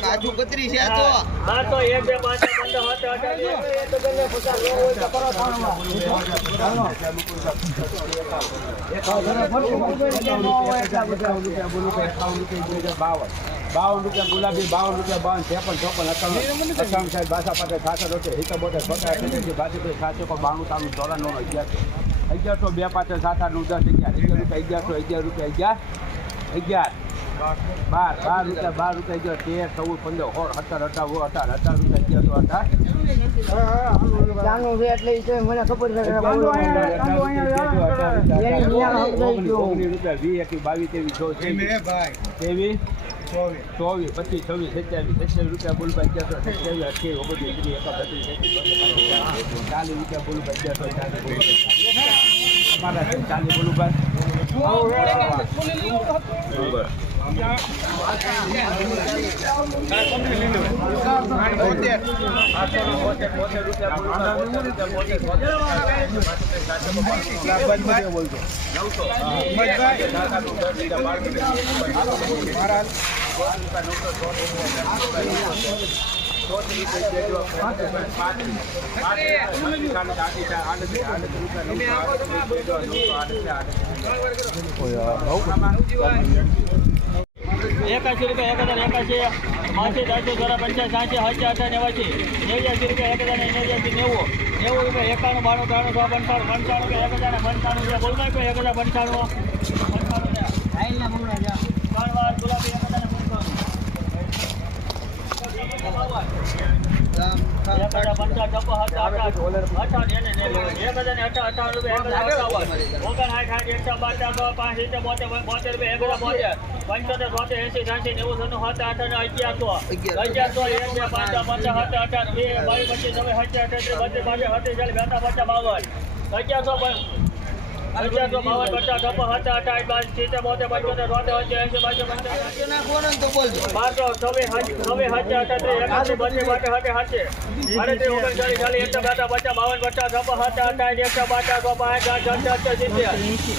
કાજુ કતરી છે તો પાંચ પંદર સત્તર એક, બે, તો ત્રણમાં. બાવન રૂપિયા ગુલાબી બાવન રૂપિયા બાવન ત્રેપન ચોપન અઠાવન અઠાવન સાહેબ બાસા પાસે સાસઠ રોટે હિતો બોટે છોટા બાસઠ સાતસો બાણું ત્રાણું ચોરાણું અગિયારસો અગિયારસો બે પાંચ સાત આઠ નવ દસ અગિયાર અગિયાર રૂપિયા અગિયારસો અગિયાર રૂપિયા અગિયાર બાર બાર રૂપિયા બાર રૂપિયા અગિયાર તેર ચૌદ પંદર સોળ સત્તર અઢાર અઢાર અઢાર રૂપિયા અગિયારસો અઢાર. તેવી બાવીસ ત્રેવીસ. ચોવીસ. પચીસ છવ્વીસ સત્યાવીસ સત્યાવીસ રૂપિયા બોલ ભાઈ અગિયારસો સત્યાવીસ અઠ્યાવીસ ઓગણત્રીસ ત્રીસ એકત્રીસ બત્રીસ ચાલીસ રૂપિયા બોલ ભાઈ અગિયારસો ચાલીસ બોલ અમારા છે ચાલીસ બોલું ભાઈ બરોબર એકાશી રૂપિયા, એક હજાર એકાશી આશી ચારસો ચોરા પંચાસ સાંસી સાતસો અઠા નેવાસી નેવ્યાસી રૂપિયા, એક હજાર નેવ્યાસી નેવું નેવું રૂપિયા, એકાણું, બાણું, ત્રાણું, સો, પંચાણું પંચાણું એક હજાર પંચાણું રૂપિયા, બોલમાં એક હજાર પંચાણું પંચાણું, ત્રણ વાર ગુલાબી એક હજાર ને પંચાણું એક હજાર પંચાવન છપ્પન સત્તર અઠાવન અઠાવન એને ને લેવું. એક હજાર ને અઠાવન અઠાવન રૂપિયા એક હજાર અઠાવન ઓગણ સાઠ સાઠ એકસો બાર સો પાંચ સિત્તેર બોતેર બોતેર રૂપિયા એક હજાર બોતેર પંચોતેર સોતેર એસી ત્યાંસી નેવું સન્નું સાત આઠ અને અગિયારસો અગિયારસો એક બે પાંચ છ, પંચાસ સત્તર અઢાર વીસ બાવીસ પચીસ છવ્વીસ સત્તર અઠ્યાસી બત્રીસ પાંત્રીસ છત્રીસ ચાલીસ બેતાલીસ પચાસ બાવન અગિયારસો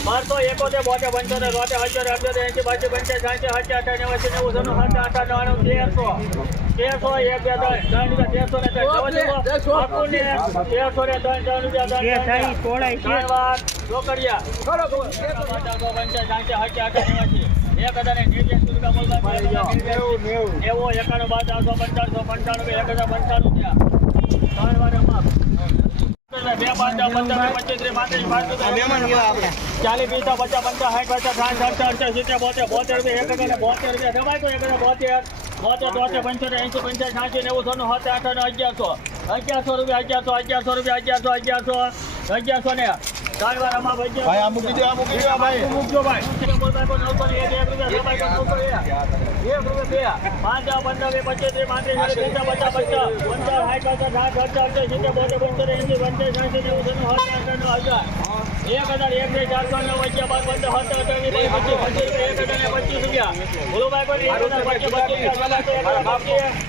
બારસો એકોતેર બોતેર પંચોતેર એંસી નેવું તેરસો. તેરસો એક બે ત્રણ ત્રણ રૂપિયા તેરસો ને ત્રણ. તેરસો ને ત્રણ ત્રણ રૂપિયા ત્રણ ત્રણ ત્રણ વાર. રોકડિયા નેવું એક પાંચ પંદર પચીસ પંચાસ સાઠ પચાસ સાઠ સાઠ અડસઠ સિત્તેર બોતેર બોતેર રૂપિયા એક હજાર બોતેર રૂપિયા દબાય તો એક હજાર બોતેર બોતેર તોતેર પંચોતેર એંસી પંચાસ સાઠી નેવું સોનું સાત આઠ અને અગિયારસો અગિયારસો રૂપિયા અગિયારસો અગિયારસો રૂપિયા અગિયારસો અગિયારસો અગિયારસો ને ભાઈ આ મૂકી દે આ મૂકી દે ભાઈ. મૂકજો ભાઈ એક પાંચ હજાર એક બે ચારસો નવ અગિયાર બાર પંદર સત્તર એક હજાર ને પચીસ રૂપિયા બોલો ભાઈ. કોઈ એક હજાર પચીસ પચીસ રૂપિયા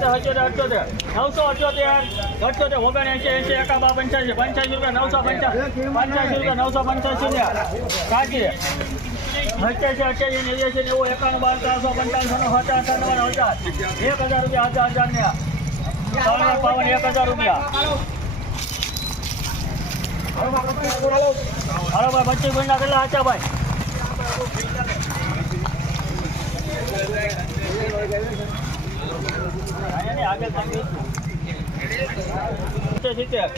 હજાર હજાર હજાર નવસો અઠ્યોતેર અઠ્યોતેર ઓગણ એસી એસી એકા બા પંચ્યાસી પંચ્યાસી રૂપિયા નવસો પંચ્યાસી રૂપિયા નવસો પંચ્યાસી કાઢીએ અઠ્યાસી અઠ્યાસી નેવ્યાસી નેવું એકાણું બાર ચારસો પંચાવન સત્તર અઠાવન હજાર એક હજાર રૂપિયા હજાર હજાર પાવન એક હજાર રૂપિયા હાલો પચીસ ગુણના કેટલા હતા ભાઈ સિત્તેર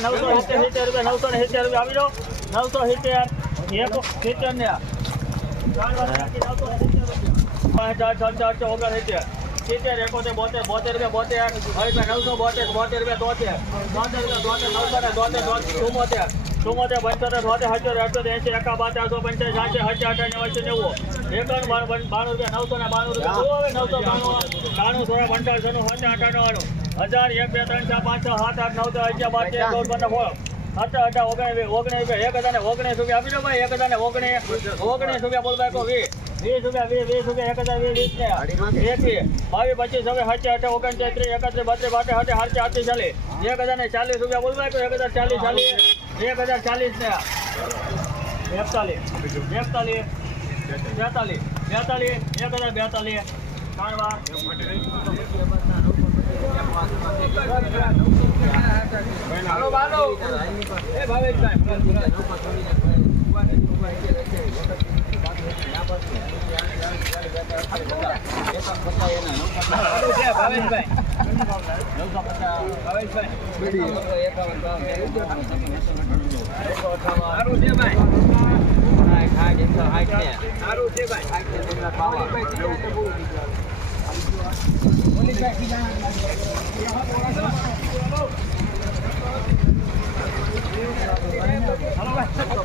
નવસો સિત્તેર રૂપિયા નવસો ને સિત્તેર રૂપિયા આવી જાઓ નવસો સિત્તેર એક સિત્તેર ને સિત્તેર એકોતેર બોતેર બોતેર બોતેર નવસો બોતેર બોતેર રૂપિયા તોતેર બોતેર રૂપિયા તોતેર નવસો ને તોતેર ચુમ્મોતેર ચુમ્મોતેર પંચોતેર છોતેર સત્યોતેર અઠ્યોતેર એસી એકા બાર ચારસો પંચાસ સાતસો હજાર અઠા નેવાસી નેવું એકાણું બાણું રૂપિયા નવસો ને બાણું રૂપિયા હવે નવસો બાણું બાણું સોળ પંચાવનનું પંચા અઠાણું હજાર એક બે ત્રણ ચાર પાંચ છ સાત આઠ નવ દસ અગિયાર બાર તેર ચૌદ પંદર સોળ અઠા અઠા ઓગણીસ ઓગણીસ રૂપિયા એક હજાર ને ઓગણીસ રૂપિયા આપી દો ભાઈ એક હજાર ને ઓગણીસ ઓગણીસ રૂપિયા બોલ ભાઈ વીસ વીસ રૂપિયા વીસ વીસ રૂપિયા એક હજાર વીસ વીસ ને એકવીસ બાવીસ પચીસ હવે સાચે અઠે ઓગણચાલીસ ત્રીસ એકત્રીસ બત્રીસ બાટે હાટે હાટે આઠથી ચાલીસ એક હજાર ને ચાલીસ રૂપિયા બોલવાય તો એક હજાર ચાલીસ ચાલીસ. એક હજાર ચાલીસ ને એકતાલીસ એકતાલીસ બેતાલીસ. બેતાલીસ. એક હજાર બેતાલીસ. ત્રણ વાર હાલો. બાલો એ ભાવેશભાઈ. ભાવેશભાઈ ભાવેશભાઈ સારું છે ભાઈ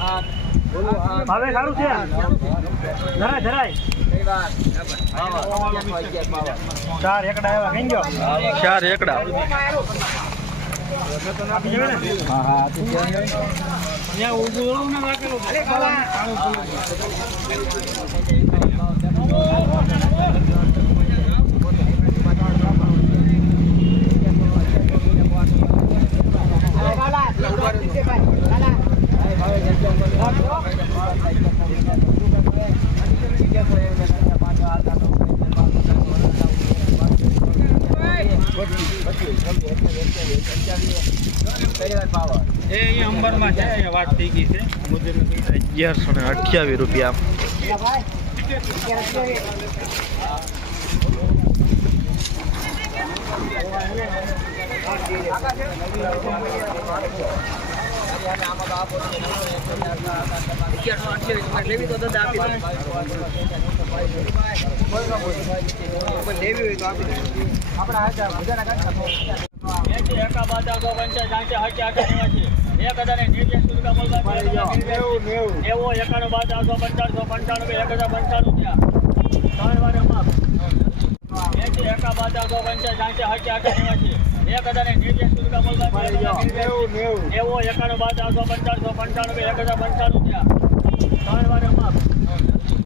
ભાવે સારું છે ધરાય ધરાય. ચાર એકડા એવા કઈ ગયો? ચાર એકડા. હા હા ત્યાં અગિયારસો ને અઠ્યાવીસ રૂપિયા એંસી એકા બાજા સો પંચાસ સાંજે હાચે આઠે નેવાસી એક હજાર ને નેવ્યાસી રૂપિયા એક હજાર ને નેવ્યાસી રૂપિયા બોલવા એકાણું બાજા સો પંચાણું પંચાણું એક હજાર પંચાણું ત્યાં ત્રણ વાર એમાં